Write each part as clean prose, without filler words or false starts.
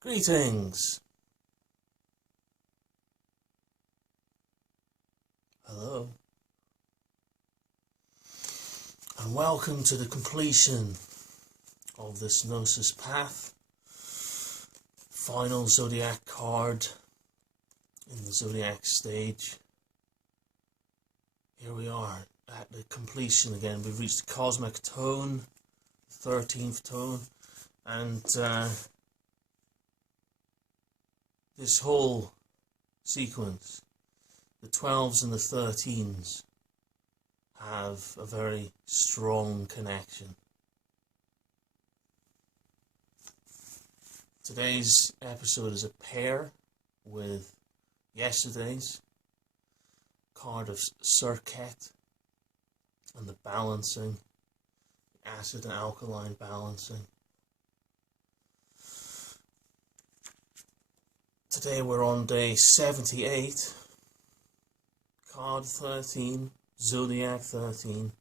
Greetings. Hello. And welcome to the completion of this Gnosis Path. Final Zodiac card in the Zodiac stage. Here we are at the completion again. We've reached the cosmic tone, the 13th tone, and this whole sequence, the 12s and the 13s, have a very strong connection. Today's episode is a pair with yesterday's card of Serpent and the balancing, acid and alkaline balancing. Today we're on day 78, card 13, Zodiac 13,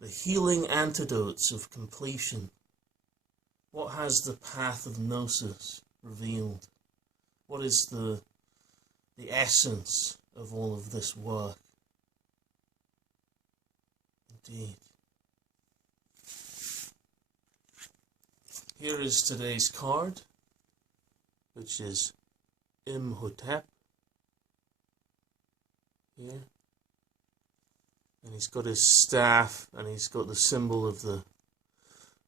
the healing antidotes of completion. What has the path of Gnosis revealed? What is the essence of all of this work? Indeed. Here is today's card, which is IMHOTEP. Here. And he's got his staff, and he's got the symbol of the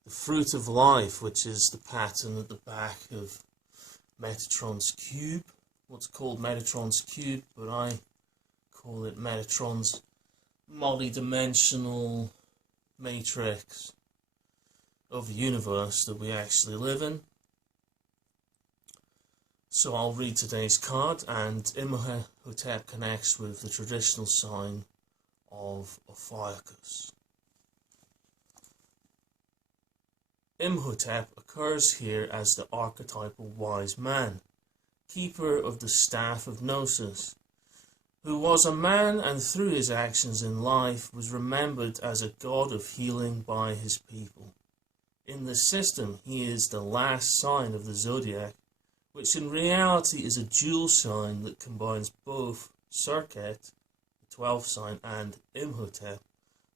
fruit of life, which is the pattern at the back of Metatron's cube. What's called Metatron's cube, but I call it Metatron's multi-dimensional matrix of the universe that we actually live in. So I'll read today's card, and IMHOTEP connects with the traditional sign of Ophiuchus. IMHOTEP occurs here as the archetypal wise man, keeper of the staff of Gnosis, who was a man and through his actions in life was remembered as a god of healing by his people. In this system, he is the last sign of the Zodiac, which in reality is a dual sign that combines both Serpent, the 12th sign, and IMHOTEP,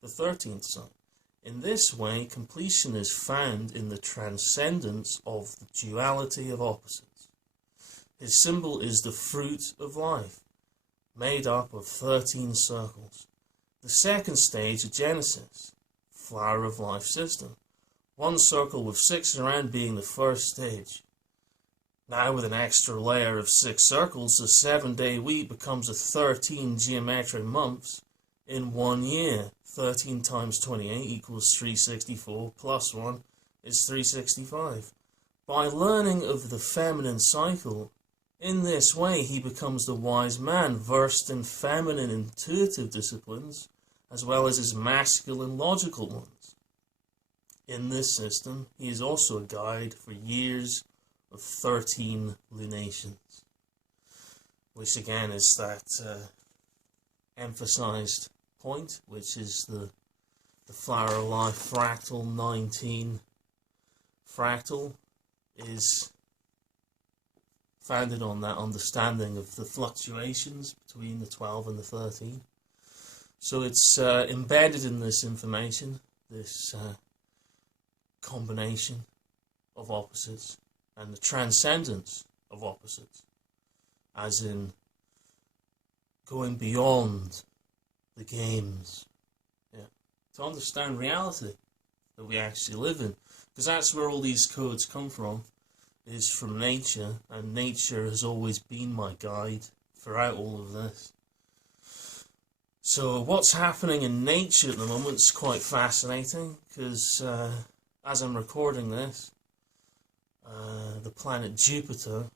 the 13th sign. In this way, completion is found in the transcendence of the duality of opposites. His symbol is the fruit of life, made up of 13 circles. The second stage of Genesis, flower of life system. One circle with 6 around being the first stage. Now with an extra layer of 6 circles, the 7-day week becomes a 13 geometric months in 1 year. 13 times 28 equals 364, plus 1 is 365. By learning of the feminine cycle, in this way he becomes the wise man, versed in feminine intuitive disciplines, as well as his masculine logical ones. In this system, he is also a guide for years of 13 lunations, which again is that emphasized point, which is the flower of life fractal 19. Fractal is founded on that understanding of the fluctuations between the 12 and the 13. So it's embedded in this information, this combination of opposites and the transcendence of opposites, as in going beyond the games, to understand reality that we actually live in, because that's where all these codes come from, is from nature, and nature has always been my guide throughout all of this. So what's happening in nature at the moment is quite fascinating, because as I'm recording this, the planet Jupiter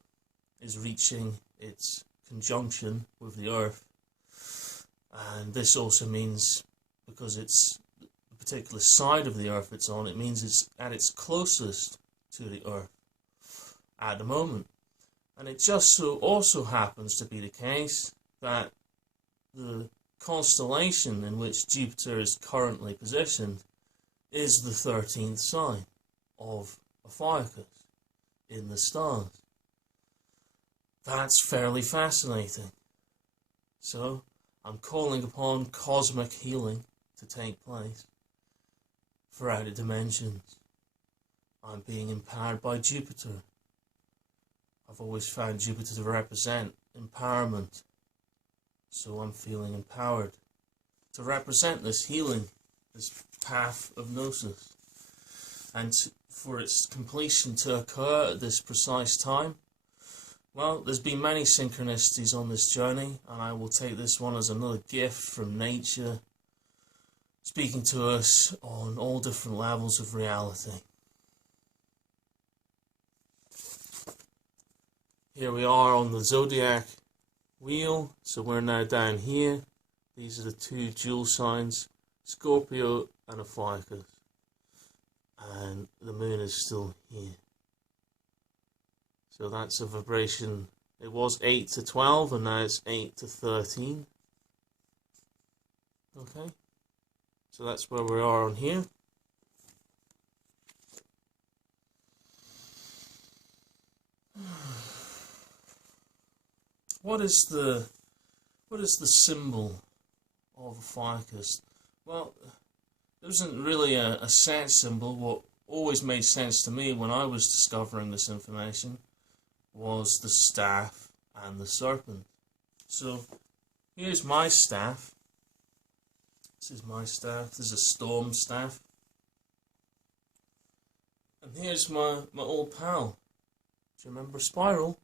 is reaching its conjunction with the Earth. And this also means, because it's the particular side of the Earth it's on, it means it's at its closest to the Earth at the moment. And it just so also happens to be the case that the constellation in which Jupiter is currently positioned is the 13th sign of Ophiuchus in the stars. That's fairly fascinating. So, I'm calling upon cosmic healing to take place for outer dimensions. I'm being empowered by Jupiter. I've always found Jupiter to represent empowerment. So I'm feeling empowered to represent this healing, this path of gnosis. And for its completion to occur at this precise time, well, there's been many synchronicities on this journey, and I will take this one as another gift from nature, speaking to us on all different levels of reality. Here we are on the Zodiac wheel, so we're now down here. These are the two jewel signs, Scorpio and Ophiuchus. And the moon is still here. So that's a vibration. It was 8 to 12 and now it's 8 to 13. Okay. So that's where we are on here. What is the symbol of Ophiuchus? Well, there isn't really a set symbol. What always made sense to me when I was discovering this information was the staff and the serpent. So here's my staff. This is my staff. This is a storm staff. And here's my old pal. Do you remember Spiral?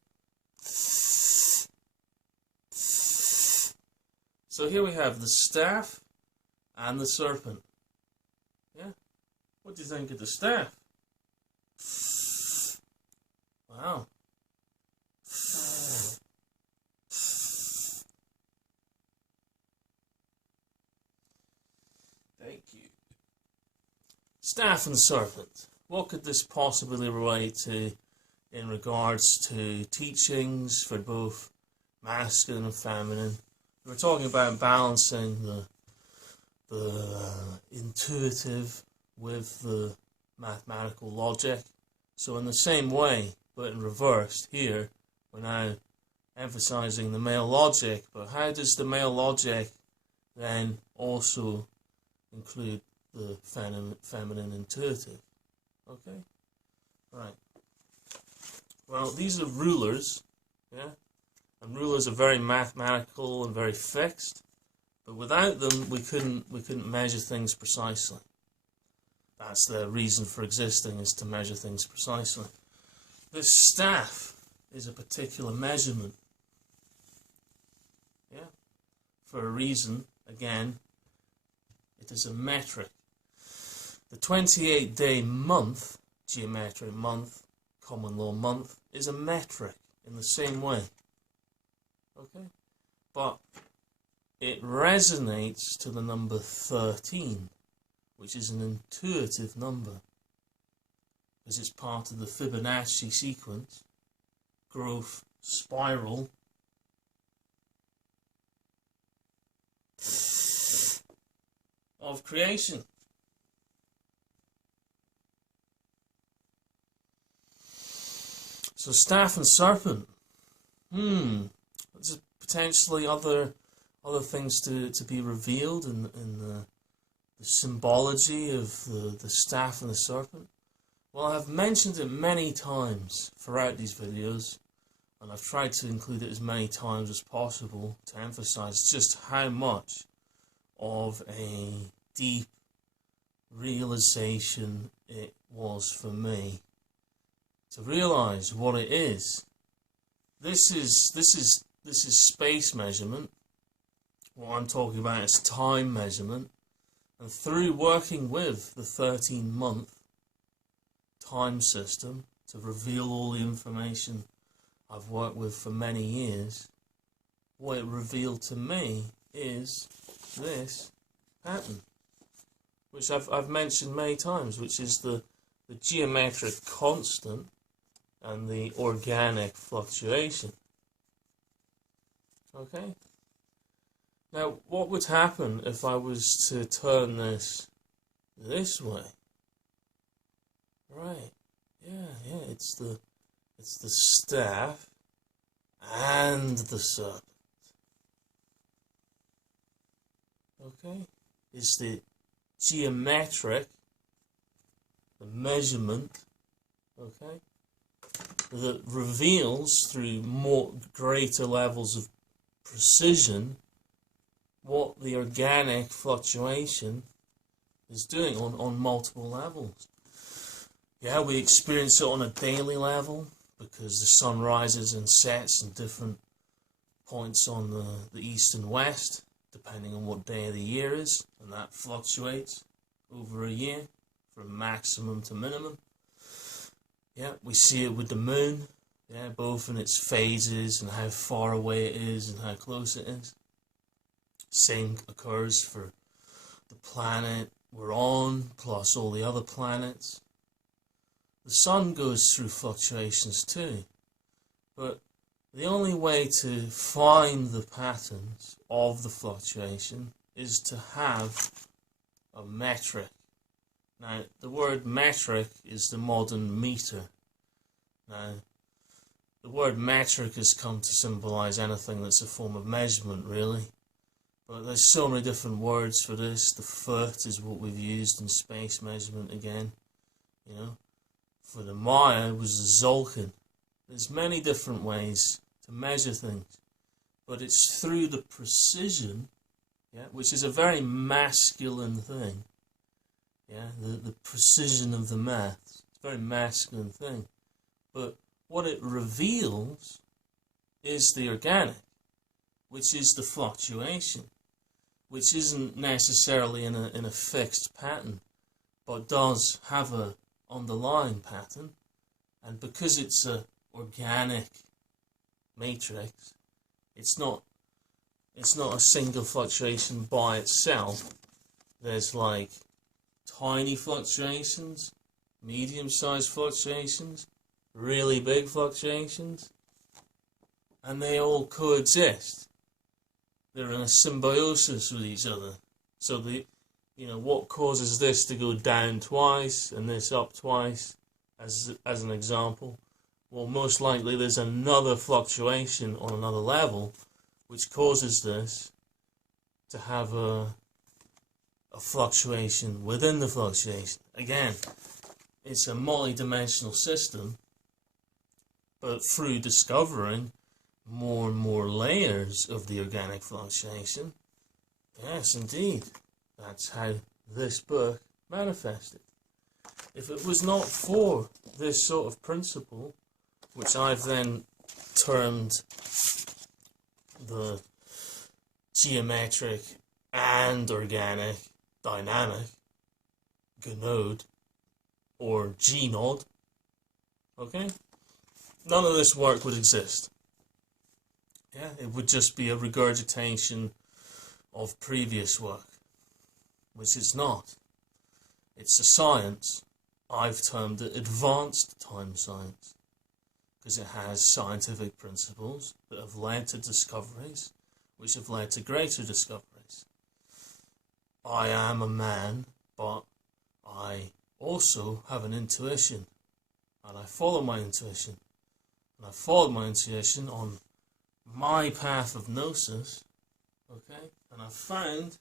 So here we have the staff and the serpent. Yeah? What do you think of the staff? Wow. Thank you. Staff and serpent. What could this possibly relate to in regards to teachings for both masculine and feminine? We're talking about balancing the intuitive with the mathematical logic. So in the same way, but in reverse, here we're now emphasizing the male logic, but how does the male logic then also include the feminine intuitive? Okay? Right. Well, these are rulers, yeah? And rulers are very mathematical and very fixed, but without them we couldn't measure things precisely. That's the reason for existing, is to measure things precisely. This staff is a particular measurement. Yeah? For a reason, again, it is a metric. The 28-day month, geometric month, common law month, is a metric in the same way. Okay? But it resonates to the number 13, which is an intuitive number, because it's part of the Fibonacci sequence, growth spiral. Of creation. So staff and serpent. There's potentially other things to be revealed in the symbology of the staff and the serpent. Well, I've mentioned it many times throughout these videos, and I've tried to include it as many times as possible to emphasize just how much of a deep realization it was for me to realize what it is. This is space measurement. What I'm talking about is time measurement, and through working with the 13-month time system to reveal all the information I've worked with for many years, what it revealed to me is this pattern, which I've mentioned many times, which is the geometric constant and the organic fluctuation. Okay? Now, what would happen if I was to turn this way? Right. Yeah, it's the staff and the serpent. Okay? It's the geometric, the measurement, okay, that reveals through greater levels of precision what the organic fluctuation is doing on multiple levels. Yeah, we experience it on a daily level because the sun rises and sets in different points on the east and west, depending on what day of the year is, and that fluctuates over a year from maximum to minimum. Yeah, we see it with the moon, yeah, both in its phases and how far away it is and how close it is. Same occurs for the planet we're on, plus all the other planets. The sun goes through fluctuations too, but the only way to find the patterns of the fluctuation is to have a metric. Now, the word metric is the modern meter. Now, the word metric has come to symbolize anything that's a form of measurement, really. But there's so many different words for this. The foot is what we've used in space measurement again. You know, for the Maya it was the Zolkin. There's many different ways to measure things, but it's through the precision, yeah, which is a very masculine thing. Yeah, the precision of the math. It's a very masculine thing. But what it reveals is the organic, which is the fluctuation, which isn't necessarily in a fixed pattern, but does have a underlying pattern. And because it's a organic matrix, it's not a single fluctuation by itself. There's like tiny fluctuations, medium-sized fluctuations, really big fluctuations, and they all coexist. They're in a symbiosis with each other. So what causes this to go down twice and this up twice, as an example? Well, most likely there's another fluctuation on another level which causes this to have a fluctuation within the fluctuation. Again, it's a multi-dimensional system, but through discovering more and more layers of the organic fluctuation, yes, indeed, that's how this book manifested. If it was not for this sort of principle, which I've then termed the geometric and organic dynamic gnode or G-node, okay, none of this work would exist. Yeah, it would just be a regurgitation of previous work, which it's not. It's a science. I've termed it advanced time science, because it has scientific principles that have led to discoveries, which have led to greater discoveries. I am a man, but I also have an intuition, and I follow my intuition. And I followed my intuition on my path of gnosis, okay, and I found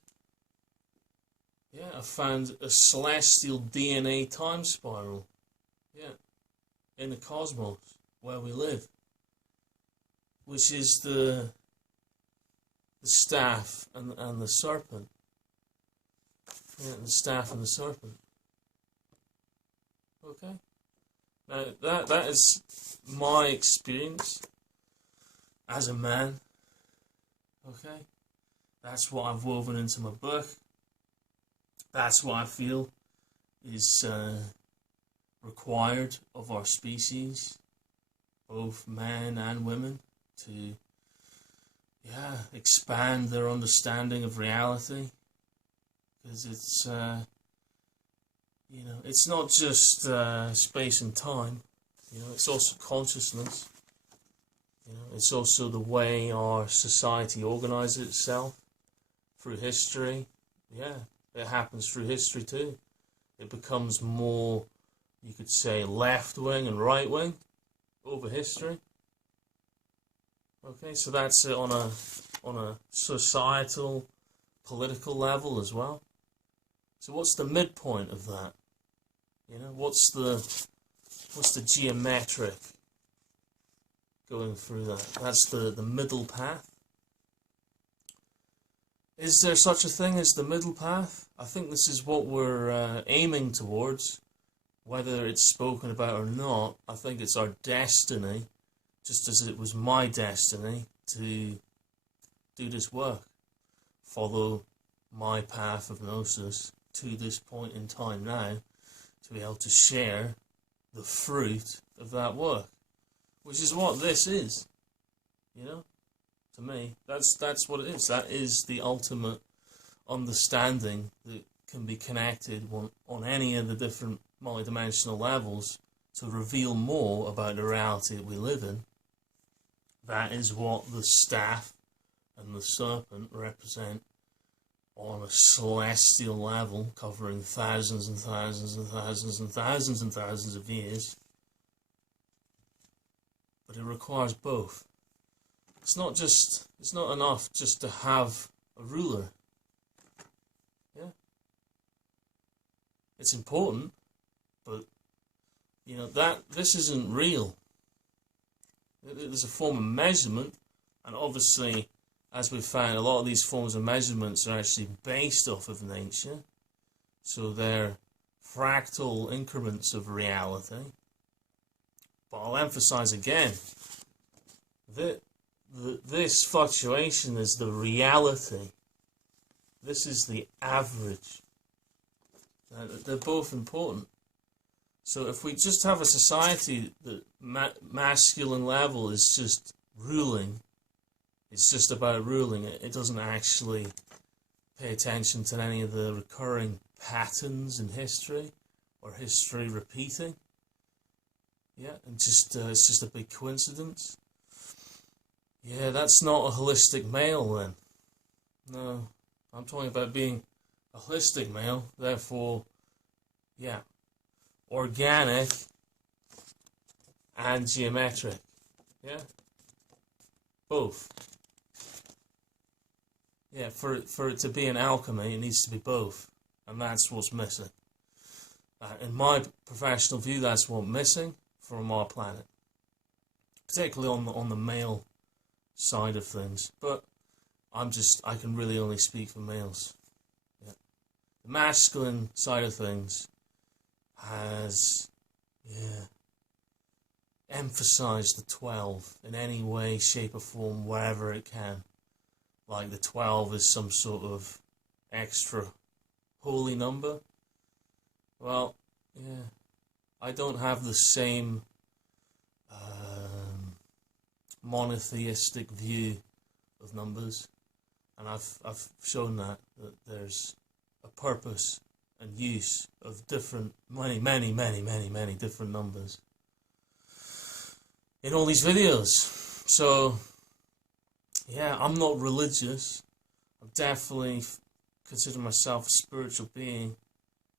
a celestial DNA time spiral, yeah, in the cosmos where we live, which is the staff and the serpent. Yeah, the staff and the serpent. Okay. Now that is my experience as a man. Okay. That's what I've woven into my book. That's what I feel is required of our species, both men and women, to expand their understanding of reality, because it's it's not just space and time. It's also consciousness. It's also the way our society organizes itself through history. It happens through history too. It becomes more, you could say, left-wing and right-wing over history. Okay, so that's it on a societal, political level as well. So what's the midpoint of that? What's the geometric going through that? That's the middle path. Is there such a thing as the middle path? I think this is what we're aiming towards, whether it's spoken about or not. I think it's our destiny, just as it was my destiny to do this work, follow my path of gnosis to this point in time now, to be able to share the fruit of that work, which is what this is, to me. That's what it is. That is the ultimate understanding that can be connected on any of the different multidimensional levels to reveal more about the reality that we live in. That is what the staff and the serpent represent on a celestial level, covering thousands and thousands and thousands and thousands and thousands of years. But it requires both. It's not enough just to have a ruler. It's important, but this isn't real. There's a form of measurement, and obviously, as we've found, a lot of these forms of measurements are actually based off of nature, so they're fractal increments of reality. But I'll emphasize again that this fluctuation is the reality. This is the average. They're both important. So if we just have a society that masculine level is just ruling, it's just about ruling, it doesn't actually pay attention to any of the recurring patterns in history or history repeating. And it's just a big coincidence. That's not a holistic male then. No, I'm talking about being a holistic male, therefore, organic and geometric. Both. For it to be an alchemy, it needs to be both, and that's what's missing. In my professional view, that's what's missing from our planet, particularly on the male side of things. But I can really only speak for males. The masculine side of things has emphasized the 12 in any way, shape or form, wherever it can. Like the 12 is some sort of extra holy number. Well, I don't have the same monotheistic view of numbers, and I've shown that there's a purpose and use of many different numbers in all these videos. So I'm not religious. I definitely consider myself a spiritual being,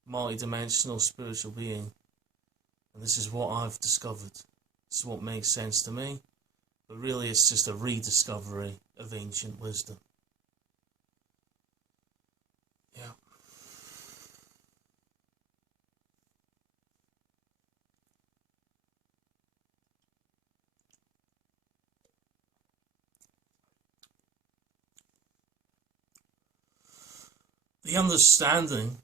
multi-dimensional spiritual being, and this is what I've discovered. This is what makes sense to me, but really it's just a rediscovery of ancient wisdom. The understanding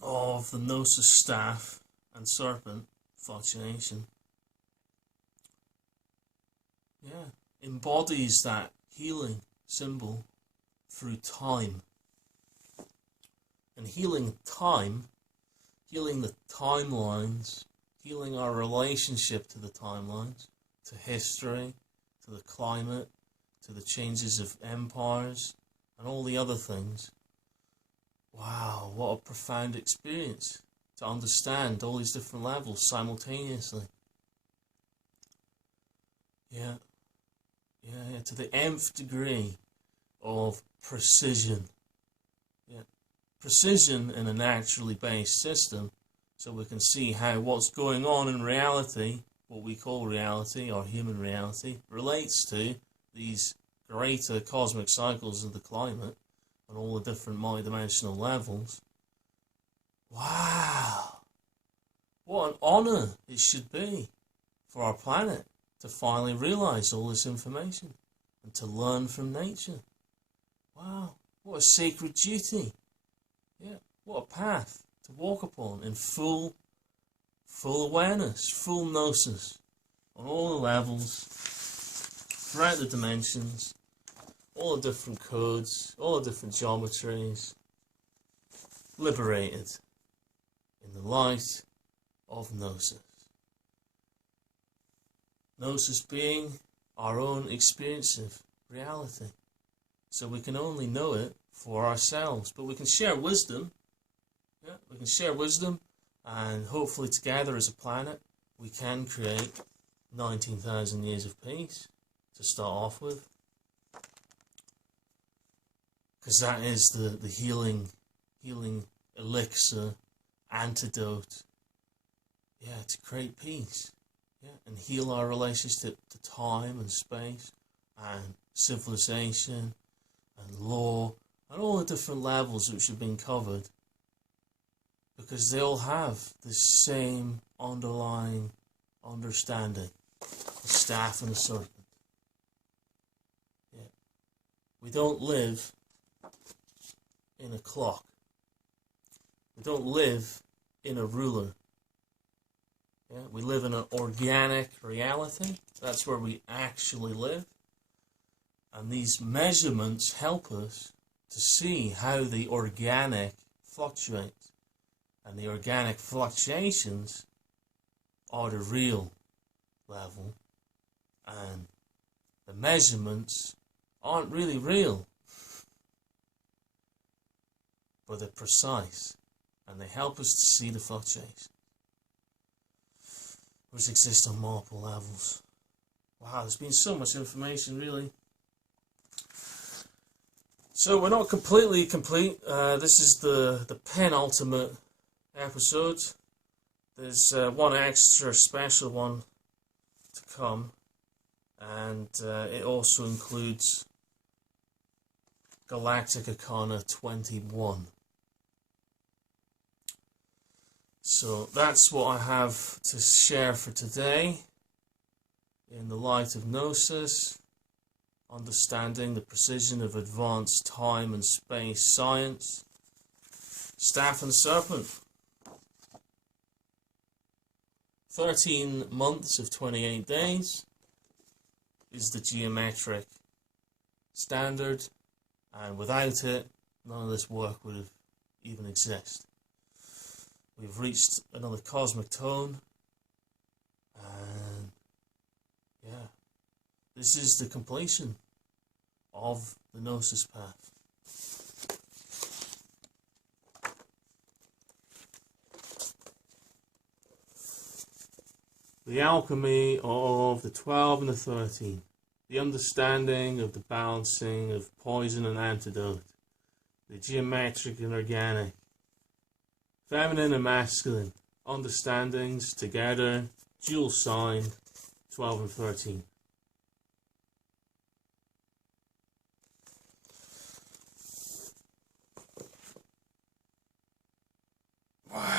of the Gnosis Staff and Serpent fluctuation embodies that healing symbol through time. And healing time, healing the timelines, healing our relationship to the timelines, to history, to the climate, to the changes of empires and all the other things. Wow, what a profound experience to understand all these different levels simultaneously. Yeah, to the nth degree of precision. Yeah, precision in a naturally based system, so we can see how what's going on in reality, what we call reality or human reality, relates to these greater cosmic cycles of the climate and all the different multidimensional levels. Wow! What an honour it should be for our planet to finally realise all this information and to learn from nature. Wow, what a sacred duty. Yeah, what a path to walk upon in full awareness, full gnosis, on all the levels, throughout the dimensions, all the different codes, all the different geometries, liberated in the light of gnosis. Gnosis being our own experience of reality. So we can only know it for ourselves, but we can share wisdom. Yeah, we can share wisdom, and hopefully together as a planet we can create 19,000 years of peace to start off with. Because that is the healing elixir, antidote, to create peace. Yeah, and heal our relationship to time and space and civilization and law and all the different levels which have been covered, because they all have the same underlying understanding, the staff and the serpent. Yeah. We don't live in a clock. We don't live in a ruler. Yeah, we live in an organic reality. That's where we actually live. And these measurements help us to see how the organic fluctuates. And the organic fluctuations are the real level. And the measurements aren't really real, but they're precise. And they help us to see the fluctuations, which exist on multiple levels. Wow, there's been so much information, really. So we're not completely complete. This is the penultimate episode. There's one extra special one to come, and it also includes Galactic Arcana 21. So that's what I have to share for today. In the light of Gnosis, understanding the precision of advanced time and space science. Staff and Serpent. 13 months of 28 days is the geometric standard, and without it, none of this work would have even existed. We've reached another cosmic tone, and this is the completion of the Gnosis path. The alchemy of the 12 and the 13. The understanding of the balancing of poison and antidote. The geometric and organic. Feminine and masculine. Understandings together. Dual sign. 12 and 13. Wow.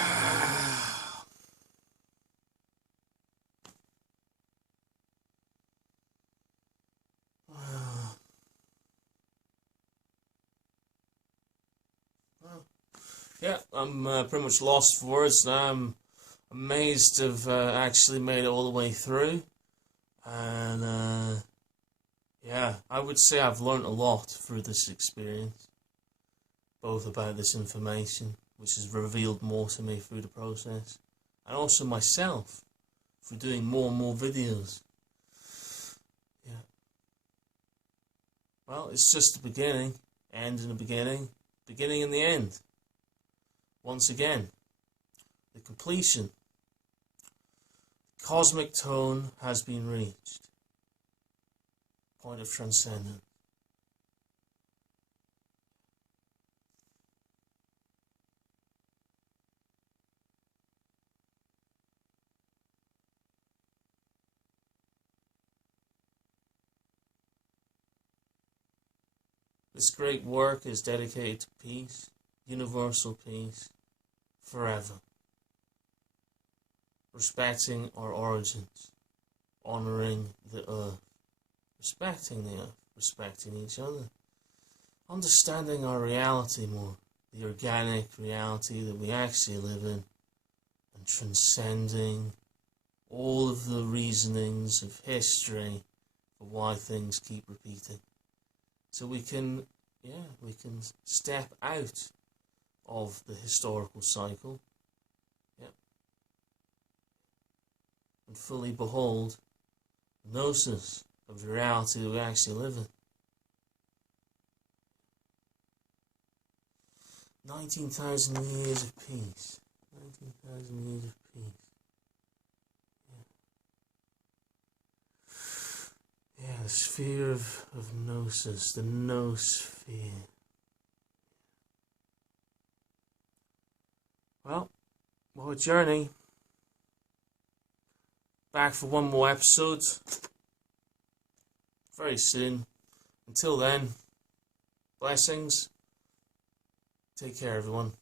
Yeah, I'm pretty much lost for words now. I'm amazed to have actually made it all the way through. And I would say I've learned a lot through this experience. Both about this information, which has revealed more to me through the process, and also myself for doing more and more videos. Yeah. Well, it's just the beginning, end in the beginning, beginning in the end. Once again, the completion. Cosmic tone has been reached. Point of transcendence. This great work is dedicated to peace, universal peace, forever. Respecting our origins, honouring the earth, respecting the earth, respecting each other, understanding our reality more, the organic reality that we actually live in, and transcending all of the reasonings of history for why things keep repeating. So we can step out of the historical cycle, and fully behold the gnosis of the reality that we actually live in. 19,000 years of peace. 19,000 years of peace. Yeah, the sphere of gnosis, the noosphere. Well, what a journey. Back for one more episode very soon. Until then, blessings. Take care, everyone.